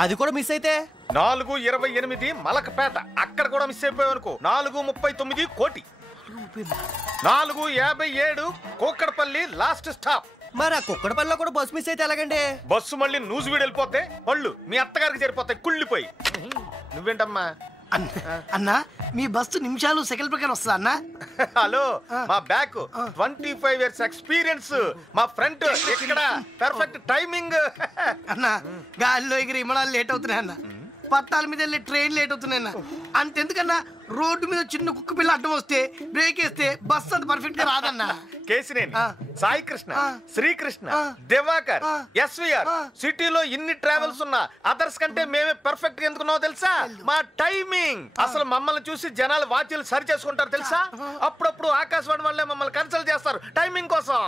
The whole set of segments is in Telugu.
అది కూడా మిస్ అయితే 4:28 మలకపేట, అక్కడ కూడా మిస్ అయిపోయావు అనుకో 4:39 కోటి. 4:57 కూకట్పల్లి లాస్ట్ స్టాప్. మరి ఆ కుక్కడపల్లిలో కూడా బస్సు మిస్ అయితే ఎలాగండి? బస్సు మళ్ళీ నూజివీడు వెళ్ళిపోతే పళ్ళు మీ అత్తగారికి సరిపోతాయి కుళ్ళిపోయి. నువ్వేంటమ్మా అన్నా, మీ బస్సు నిమిషాలు సెకండ్ ప్రకారం వస్తుందా అన్నా? హలో, మా బ్యాక్ 25 years ఎక్స్పీరియన్స్, మా ఫ్రంట్ ఇక్కడ పర్ఫెక్ట్ టైమింగ్. అన్నా, గాలిలో ఎగిరి విమానాలు లేట్ అవుతున్నాయి అన్న, పట్టాల మీద వెళ్ళే ట్రైన్ లేట్ అవుతున్నాయి అన్న. అంతెందుకన్నా, రోడ్డు మీద చిన్న కుక్క పిల్ల అడ్డం వస్తే బ్రేక్ వేస్తే బస్సు అంత పర్ఫెక్ట్ గా రాదన్నా. కేసినేని, సాయి కృష్ణ, శ్రీకృష్ణ, దివాకర్, ఎస్విఆర్ సిటీలో ఇన్ని ట్రావెల్స్ ఉన్నా అదర్స్ కంటే మేమే పర్ఫెక్ట్ గా ఎందుకున్నావో తెలుసా? మా టైమింగ్. అసలు మమ్మల్ని చూసి జనాలు వాచ్లు సరి చేసుకుంటారు తెలుసా? అప్పుడప్పుడు ఆకాశవాణి వాళ్ళే మమ్మల్ని కన్సల్ట్ చేస్తారు టైమింగ్ కోసం.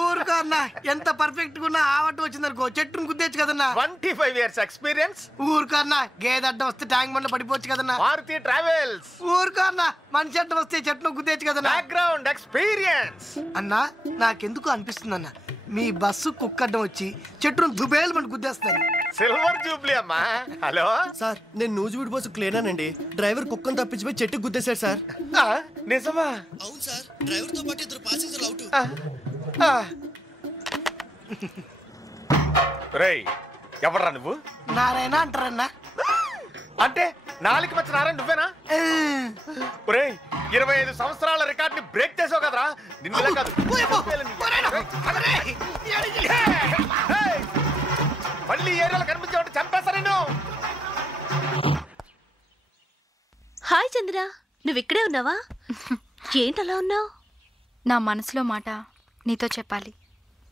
ఊరుకో అన్నా, ఎంత పర్ఫెక్ట్ గా ఉన్నా ఆవట్టు వచ్చిందనుకో చెట్టును గుద్దేచ్చు కదన్నా. 25 years ఎక్స్పీరియన్స్. ఊరుకో అన్నా, గేదె అడ్డం వస్తే ట్యాంక్ బండ్లో పడిపోవచ్చు కదన్నా. మారుతి ట్రావెల్స్. ఊరుకో అన్నా, మనిషి అడ్డం వస్తే చెట్టును గుద్దేచ్చు కదన్నా. Background experience. అన్నా, నాకెందుకు అనిపిస్తుంది అన్న, మీ బస్సు కుక్కడ్డం వచ్చి చెట్టును దుబేలు మన గుద్దేస్తాను. సిల్వర్ జూబ్లీ అమ్మా. హలో సార్, నేను నూజివీడు బస్సు క్లీనానండి. డ్రైవర్ కుక్కను తప్పించిపోయి చెట్టుకు గుద్దేశాడు సార్. నిజమా? అవును సార్, డ్రైవర్ తో పాటు 2 ప్యాసింజర్లు అవుట్. రేయ్, ఎవడ్రా నువ్వు? నారాయణ అంటారన్నా. అంటే నాలుగు మధ్య నారాయణ నువ్వేనా? ఒరేయ్, 25 సంవత్సరాల రికార్డ్ ని బ్రేక్ చేసావు కదరా. నిన్ను కాదు, మళ్ళీ ఏరియాలో కనిపించేవాడు చంపేస్తా నేను. హాయ్ చంద్ర, నువ్వు ఇక్కడే ఉన్నావా? ఏంటలా ఉన్నావు? నా మనసులో మాట నీతో చెప్పాలి.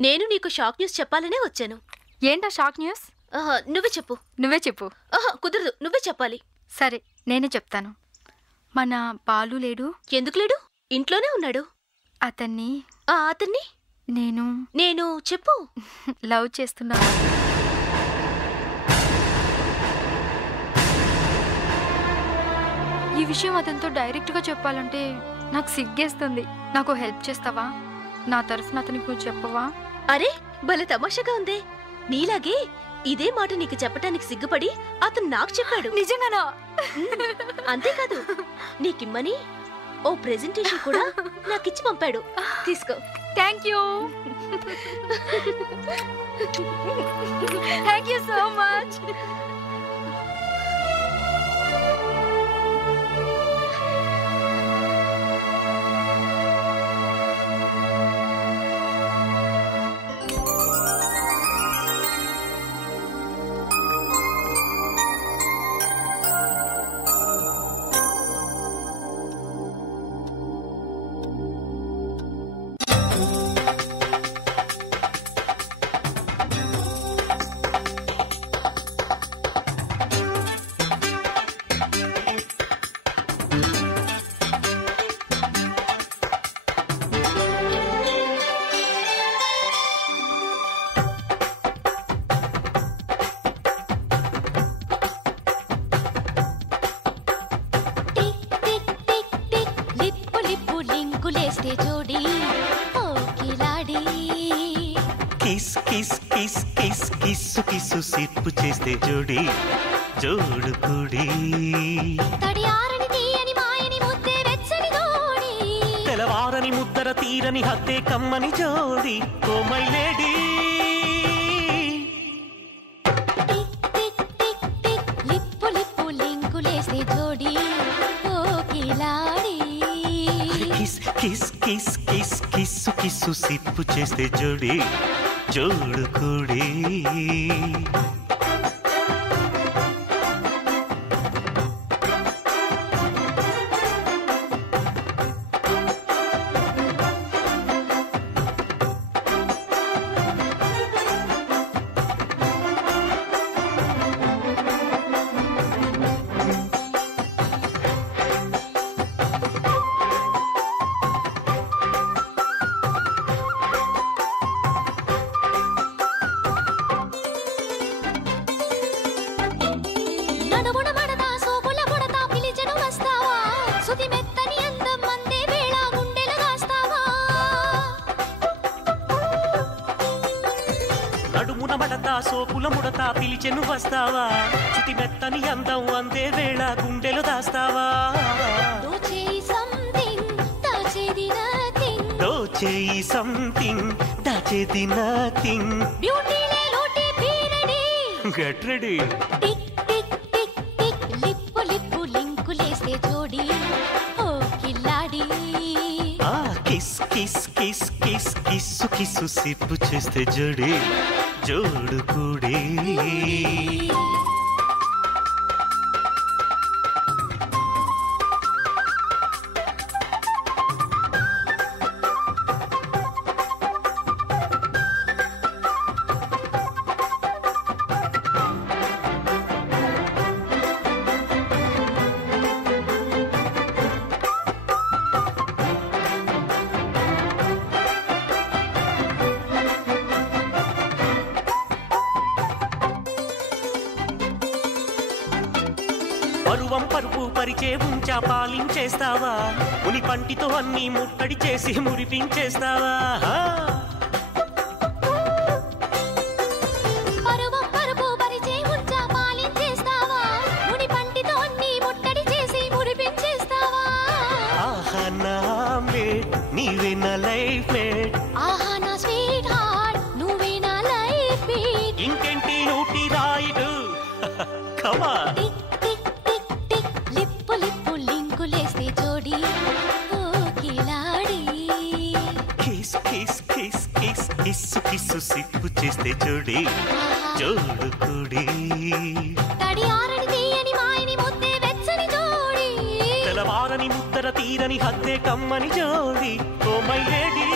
నేను నీకు షాక్ న్యూస్ చెప్పాలనే వచ్చాను. ఏంటా షాక్ న్యూస్? నువ్వే చెప్పు. నువ్వే చెప్పు. కుదరదు, నువ్వే చెప్పాలి. సరే, నేనే చెప్తాను. మన బాలు లేడు? ఎందుకు లేడు? ఇంట్లోనే ఉన్నాడు. అతన్ని నేను చెప్పు. లవ్ చేస్తున్నా. ఈ విషయం అతనితో డైరెక్ట్గా చెప్పాలంటే నాకు సిగ్గేస్తుంది. నాకు హెల్ప్ చేస్తావా? నా తరఫున అతనికి నువ్వు చెప్పవా? అరే, భలే తమాషాగా ఉందే. నీలాగే ఇదే మాట నీకు చెప్పడానికి సిగ్గుపడి అతను నాకు చెప్పాడు. నిజంగానా? అంతేకాదు, నీకిమ్మని ఓ ప్రెజెంటేషన్ కూడా నాకిచ్చి పంపాడు. తీసుకో. Thank you. Thank you so much. Sip చేస్తే జోడి జోడు కుడి తెలవారని ముద్దర తీరని హత్తే కమ్మని జోడి oh my lady. Kiss kiss kiss kiss kiss kiss sip చేస్తే జోడి జోడు కుడి. సోపుల ముడత పిలిచెను వస్తావా చుతి మెత్తని అందం అందే వేళ గుండెలు దాస్తావా దోచేయి సంథింగ్ దాచేది nothing get ready kiss kiss kiss kiss kiss kiss sip చేస్తే జోడి జోడు కూడే పరువం పరుపు పరిచే ఉంచా పాలించేస్తావా ఉని పంటితో అన్ని ముట్టడి చేసి మురిపించేస్తావా ఆహా నా మేట్ నీవే నా లైఫ్ మేట్ ఇంకేంటి నూటి రాయుడు కమా కిస్సు కిస్సు సిప్పు చేస్తే జోడి జోడు కూడి తెలవారని ముద్దర తీరని హద్దే కమ్మని జోడి oh my lady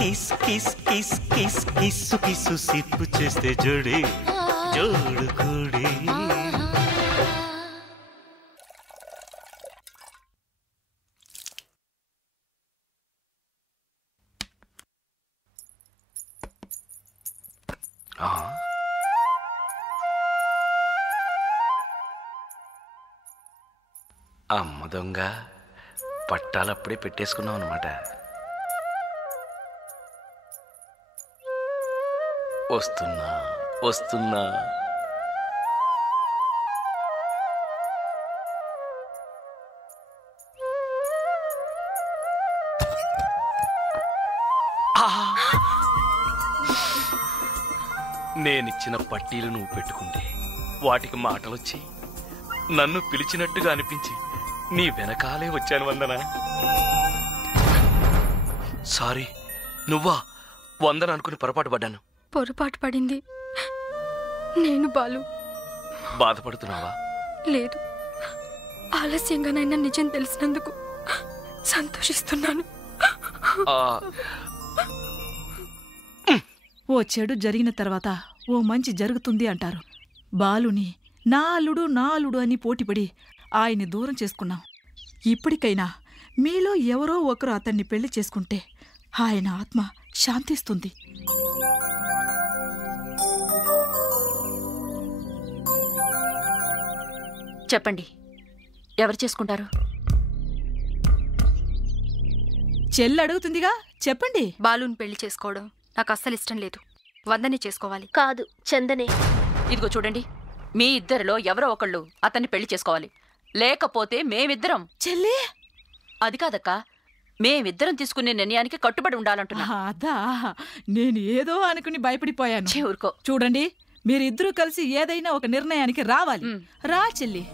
kiss kiss kiss kiss kiss kiss sip చేస్తే జోడి జోడు కూడి అమ్మ దొంగ పట్టాలప్పుడే పెట్టేసుకున్నాం అనమాట. వస్తున్నా వస్తున్నా నేనిచ్చిన పట్టీలు నువ్వు పెట్టుకుంటే వాటికి మాటలొచ్చి నన్ను పిలిచినట్టుగా అనిపించి నీ వెనకాలే వచ్చాను వందన. సారీ, నువ్వా? వందన అనుకుని పొరపాటు పడ్డాను. పొరపాటు పడింది నేను బాలు. బాధపడుతున్నావా? లేదు, ఆలస్యంగానైనా నిజం తెలిసినందుకు సంతోషిస్తున్నాను. ఓ చెడు జరిగిన తర్వాత ఓ మంచి జరుగుతుంది అంటారు. బాలుని నా అల్లుడు అని పోటీపడి ఆయన్ని దూరం చేసుకున్నాం. ఇప్పటికైనా మీలో ఎవరో ఒకరు అతన్ని పెళ్లి చేసుకుంటే ఆయన ఆత్మ శాంతిస్తుంది. చెప్పండి, ఎవరు చేసుకుంటారు? చెల్లి అడుగుతుందిగా, చెప్పండి. బాలుని పెళ్లి చేసుకోవడం నాకు అస్సలు ఇష్టం లేదు. వందనే చేసుకోవాలి. కాదు, చందనే. ఇదిగో చూడండి, మీ ఇద్దరిలో ఎవరో ఒకళ్ళు అతన్ని పెళ్లి చేసుకోవాలి, లేకపోతే మేమిద్దరం. చెల్లి, అది కాదక్క, మేమిద్దరం తీసుకునే నిర్ణయానికి కట్టుబడి ఉండాలంటున్నా. అదా, నేను ఏదో అనుకుని భయపడిపోయాను. ఊరుకో. చూడండి, మీరిద్దరూ కలిసి ఏదైనా ఒక నిర్ణయానికి రావాలి. రా చెల్లి.